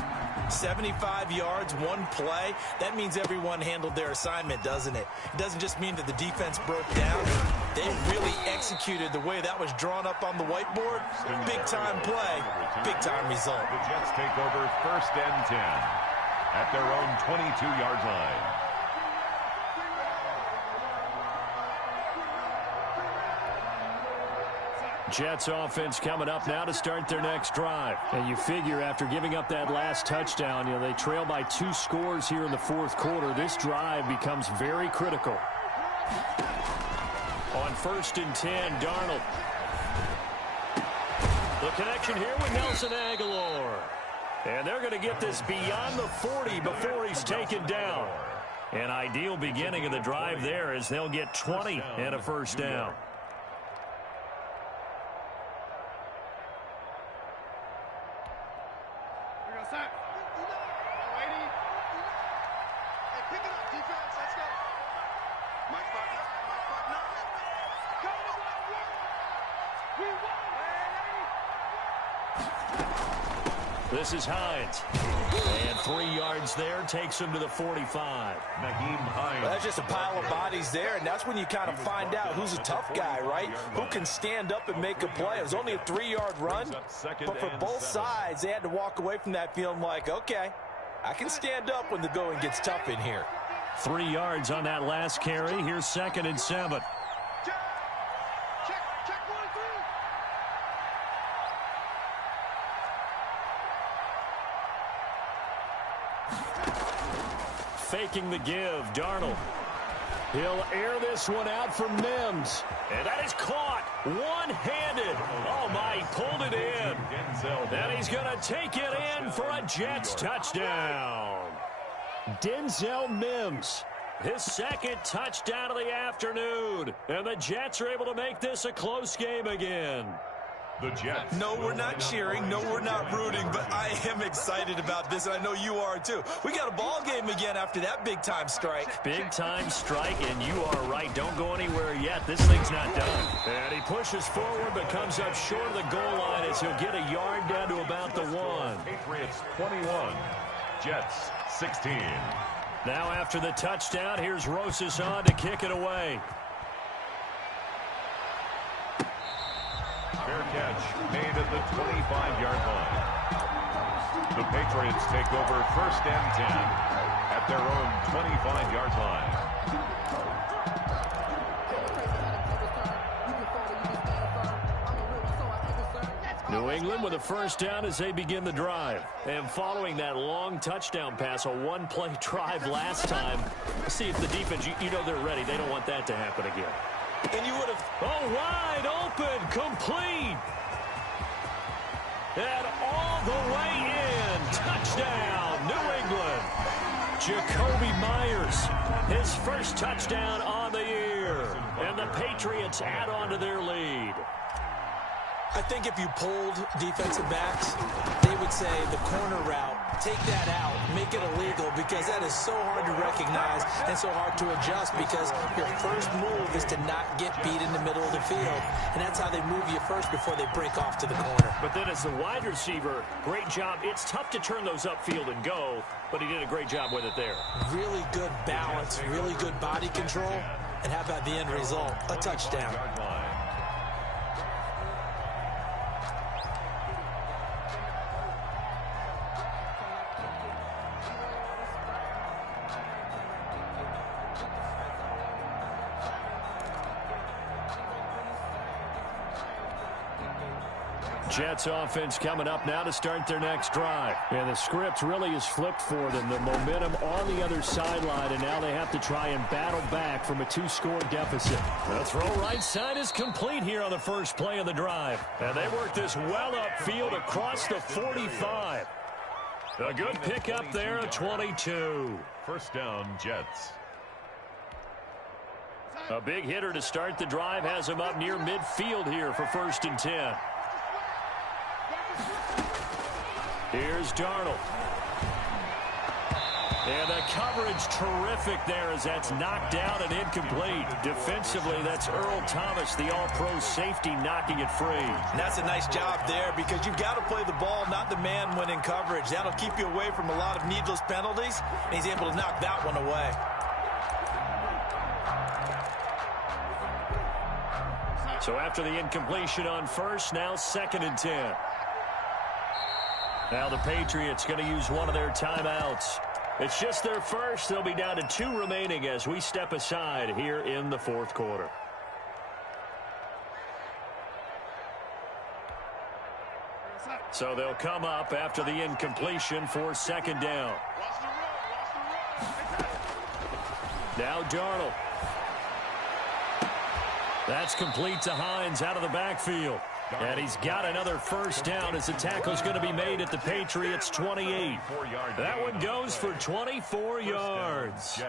75 yards, one play. That means everyone handled their assignment, doesn't it? It doesn't just mean that the defense broke down. They really executed the way that was drawn up on the whiteboard. Big-time play, big-time result. The Jets take over 1st and 10 at their own 22-yard line. Jets offense coming up now to start their next drive. And you figure after giving up that last touchdown, you know, they trail by 2 scores here in the 4th quarter. This drive becomes very critical. On 1st and 10, Darnold. The connection here with Nelson Aguilar. And they're going to get this beyond the 40 before he's taken down. An ideal beginning of the drive there as they'll get 20 and a 1st down. This is Hines. And 3 yards there takes him to the 45. Naheem Hines. Well, that's just a pile of bodies there, and that's when you kind of find out who's a tough guy, right? Who can stand up and make a play. It was only a 3-yard run, but for both sides, they had to walk away from that feeling like, okay, I can stand up when the going gets tough in here. 3 yards on that last carry. Here's 2nd and 7. Faking the give, Darnold. He'll air this one out for Mims. And that is caught one-handed. Oh, my, he pulled it in. And he's going to take it in for a Jets touchdown. Denzel Mims His second touchdown of the afternoon. And the Jets are able to make this a close game again. The Jets. No, we're not cheering. No, we're not rooting. But I am excited about this, and I know you are too. We got a ball game again after that big-time strike. Big-time strike, and you are right. Don't go anywhere yet. This thing's not done. And he pushes forward but comes up short of the goal line as he'll get a yard down to about the 1. Patriots 21. Jets 16. Now after the touchdown, here's Rosas on to kick it away. Fair catch made at the 25-yard line. The Patriots take over 1st and 10 at their own 25-yard line. New England with a 1st down as they begin the drive. And following that long touchdown pass, a one-play drive last time, see if the defense, you know they're ready. They don't want that to happen again. And you would have... Oh, wide open, complete. And all the way in. Touchdown, New England. Jacoby Myers, his 1st touchdown on the year. And the Patriots add on to their lead. I think if you polled defensive backs, they would say the corner route, take that out, make it illegal, because that is so hard to recognize and so hard to adjust, because your first move is to not get beat in the middle of the field. And that's how they move you first before they break off to the corner. But then as the wide receiver, great job. It's tough to turn those upfield and go, but he did a great job with it there. Really good balance, really good body control. And how about the end result? A touchdown. Jets offense coming up now to start their next drive. And the script really is flipped for them. The momentum on the other sideline, and now they have to try and battle back from a 2-score deficit. The throw right side is complete here on the first play of the drive. And they work this well upfield across the 45. A good pickup there at 22. 1st down, Jets. A big hitter to start the drive has him up near midfield here for 1st and 10. Here's Darnold. And the coverage terrific there as that's knocked down and incomplete. Defensively, that's Earl Thomas, the all-pro safety, knocking it free. And that's a nice job there, because you've got to play the ball, not the man when in coverage. That'll keep you away from a lot of needless penalties, and he's able to knock that one away. So after the incompletion on 1st, now 2nd and 10. Now the Patriots going to use one of their timeouts. It's just their 1st. They'll be down to 2 remaining as we step aside here in the 4th quarter. So they'll come up after the incompletion for 2nd down. Now Darnold. That's complete to Hines out of the backfield. And he's got another 1st down as the tackle's going to be made at the Patriots' 28. That one goes for 24 yards.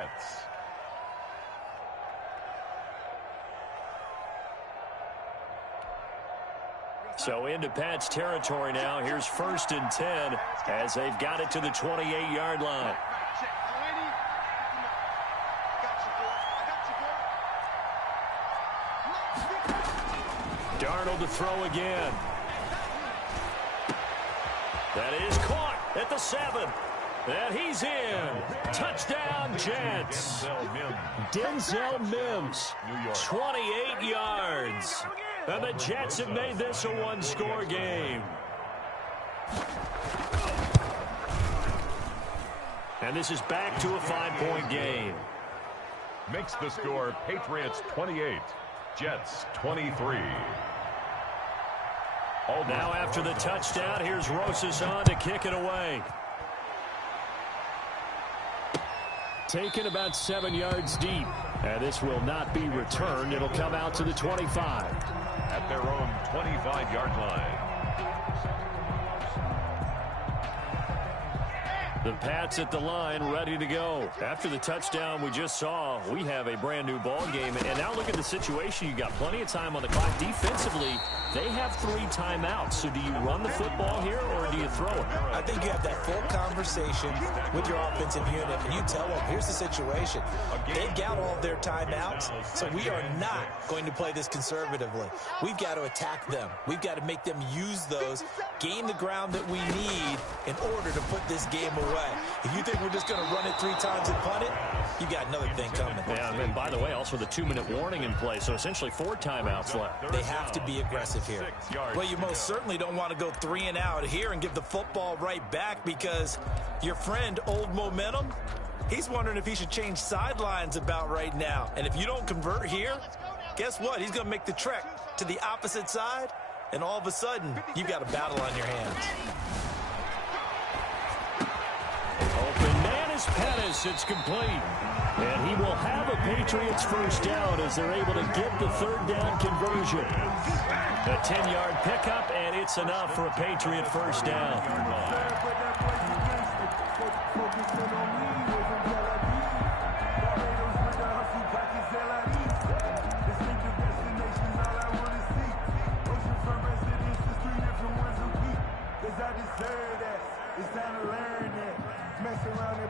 So into Pat's territory now. Here's 1st and 10 as they've got it to the 28-yard line. Darnold to throw again. That is caught at the 7. And he's in. Touchdown, Jets. Denzel Mims. 28 yards. And the Jets have made this a 1-score game. And this is back to a 5-point game. Makes the score Patriots 28. Jets 23. Now after the touchdown, here's Rosas on to kick it away. Taken about 7 yards deep. And this will not be returned. It'll come out to the 25. At their own 25-yard line. The Pats at the line, ready to go. After the touchdown we just saw, we have a brand new ball game. And now look at the situation. You got plenty of time on the clock. Defensively, they have 3 timeouts. So do you run the football here or do you throw it? I think you have that full conversation with your offensive unit, and you tell them, here's the situation. They've got all their timeouts, so we are not going to play this conservatively. We've got to attack them. We've got to make them use those, gain the ground that we need in order to put this game away. If you think we're just going to run it 3 times and punt it, you got another thing coming. Yeah, and by the way, also the 2-minute warning in play, so essentially 4 timeouts left. They have to be aggressive here. Well, you most certainly don't want to go 3 and out here and give the football right back, because your friend, Old Momentum, he's wondering if he should change sidelines about right now. And if you don't convert here, guess what? He's going to make the trek to the opposite side, and all of a sudden, you've got a battle on your hands. Open man is Pettis. It's complete. And he will have a Patriots first down as they're able to get the 3rd down conversion. A 10-yard pickup, and it's enough for a Patriot first down.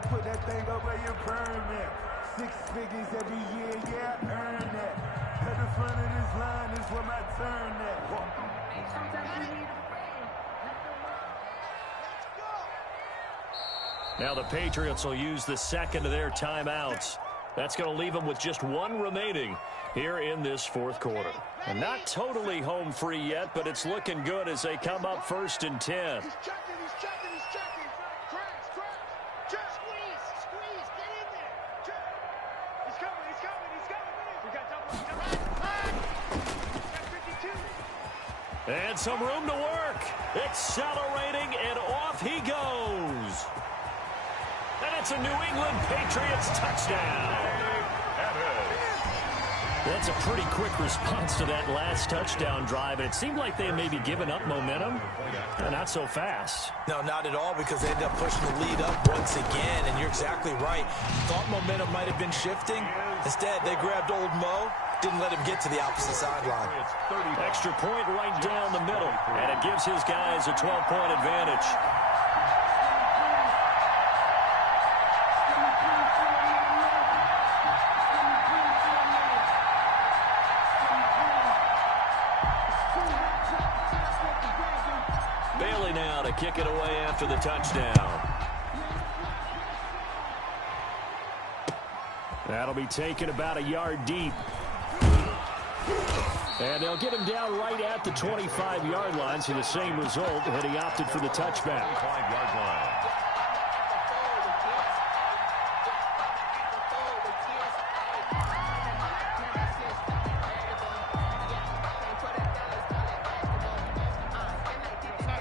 Put that thing up where you burn that. 6 figures every year, yeah, I earn that. At the front of this line is where my turn at. Now the Patriots will use the 2nd of their timeouts. That's going to leave them with just 1 remaining here in this 4th quarter. And not totally home free yet, but it's looking good as they come up 1st and 10. He's checking. Squeeze, get in there. Check. He's coming. We got double. Got 52. And some room to work. Accelerating, and off he goes. And it's a New England Patriots touchdown. That's a pretty quick response to that last touchdown drive, and it seemed like they had maybe given up momentum. Not so fast. No, not at all, because they ended up pushing the lead up once again, and you're exactly right. Thought momentum might have been shifting. Instead, they grabbed Old Mo, didn't let him get to the opposite sideline. Extra point right down the middle, and it gives his guys a 12-point advantage. Now to kick it away after the touchdown. That'll be taken about a yard deep. And they'll get him down right at the 25-yard line, so the same result, but he opted for the touchback. 5-yard line.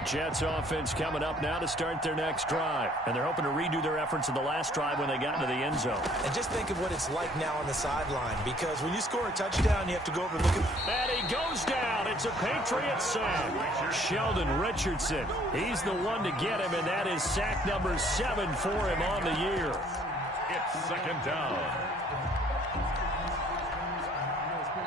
Jets offense coming up now to start their next drive. And they're hoping to redo their efforts in the last drive when they got into the end zone. And just think of what it's like now on the sideline, because when you score a touchdown, you have to go over and look at... And he goes down. It's a Patriot sack. Sheldon Richardson. He's the one to get him, and that is sack number 7 for him on the year. It's 2nd down.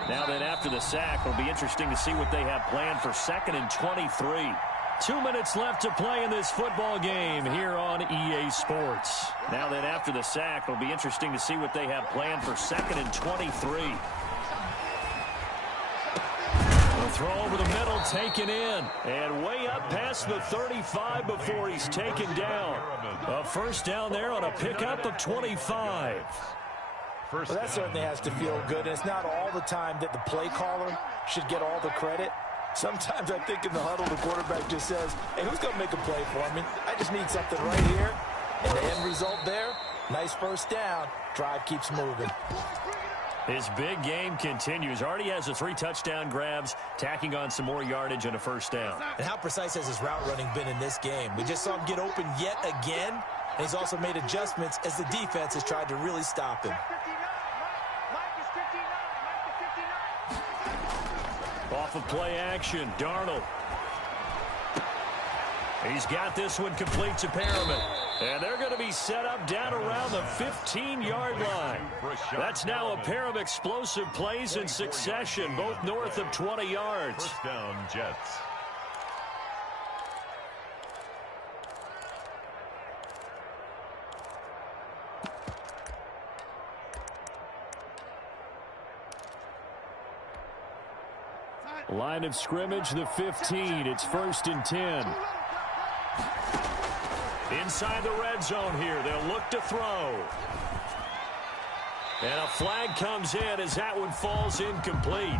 Now then, after the sack, it'll be interesting to see what they have planned for 2nd and 23. 2 minutes left to play in this football game here on EA Sports. Now then, after the sack, it'll be interesting to see what they have planned for 2nd and 23. The throw over the middle, taken in, and way up past the 35 before he's taken down. A first down there on a pickup of 25. Well, that certainly has to feel good, and it's not all the time that the play caller should get all the credit. Sometimes I think in the huddle, the quarterback just says, hey, who's going to make a play for me? I just need something right here. And the end result there, nice first down. Drive keeps moving. His big game continues. Already has the 3 touchdown grabs, tacking on some more yardage and a first down. And how precise has his route running been in this game? We just saw him get open yet again, and he's also made adjustments as the defense has tried to really stop him. Off of play action, Darnold. He's got this one complete to Perriman. And they're going to be set up down around the 15-yard line. That's now a pair of explosive plays in succession, both north of 20 yards. First down, Jets. Line of scrimmage, the 15. It's 1st and 10. Inside the red zone here. They'll look to throw. And a flag comes in as that one falls incomplete.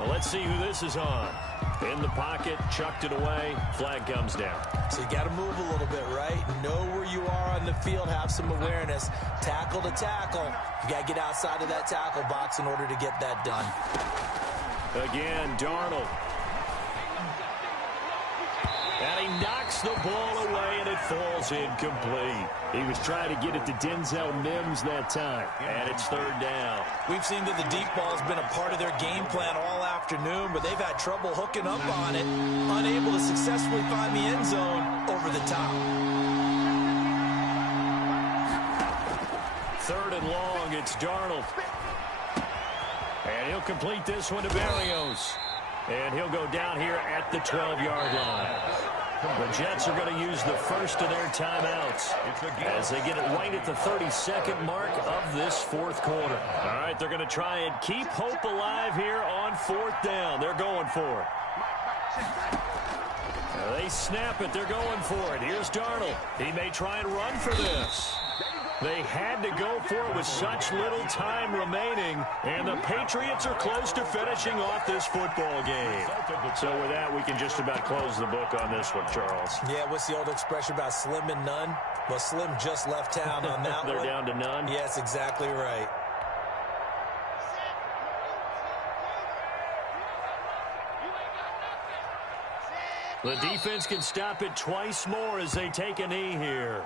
Well, let's see who this is on. In the pocket, chucked it away. Flag comes down. So you got to move a little bit, right? Know where you are on the field. Have some awareness. Tackle to tackle. You got to get outside of that tackle box in order to get that done. Again, Darnold. And he knocks the ball away, and it falls incomplete. He was trying to get it to Denzel Mims that time, and it's 3rd down. We've seen that the deep ball has been a part of their game plan all afternoon, but they've had trouble hooking up on it, unable to successfully find the end zone over the top. 3rd and long, it's Darnold. And he'll complete this one to Berrios. And he'll go down here at the 12-yard line. The Jets are going to use the first of their timeouts as they get it right at the 32nd mark of this 4th quarter. All right, they're going to try and keep hope alive here on 4th down. They're going for it. They snap it. They're going for it. Here's Darnold. He may try and run for this. They had to go for it with such little time remaining, and the Patriots are close to finishing off this football game. So with that, we can just about close the book on this one, Charles. Yeah, what's the old expression about slim and none? Well, Slim just left town on that They're one. down to none? Yes, exactly right. The defense can stop it twice more as they take a knee here.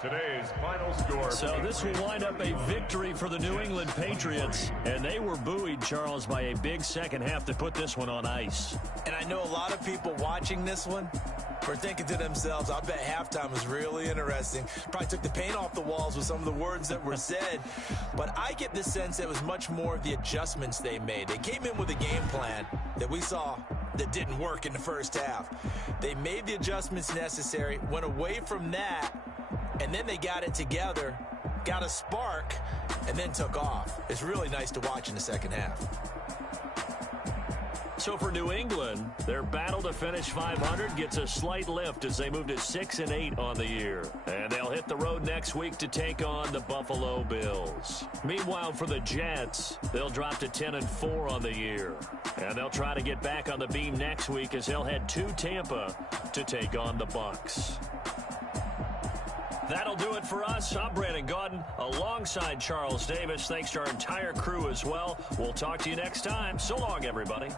Today's final score. So this will wind up a victory for the New England Patriots, and they were buoyed, Charles, by a big second half to put this one on ice. And I know a lot of people watching this one were thinking to themselves, I bet halftime was really interesting. Probably took the paint off the walls with some of the words that were said. But I get the sense that it was much more of the adjustments they made. They came in with a game plan that we saw that didn't work in the first half. They made the adjustments necessary, went away from that, and then they got it together, got a spark, and then took off. It's really nice to watch in the second half. So for New England, their battle to finish 500 gets a slight lift as they move to 6-8 on the year. And they'll hit the road next week to take on the Buffalo Bills. Meanwhile, for the Jets, they'll drop to 10-4 on the year. And they'll try to get back on the beam next week as they'll head to Tampa to take on the Bucs. That'll do it for us. I'm Brandon Gaudin alongside Charles Davis. Thanks to our entire crew as well. We'll talk to you next time. So long, everybody.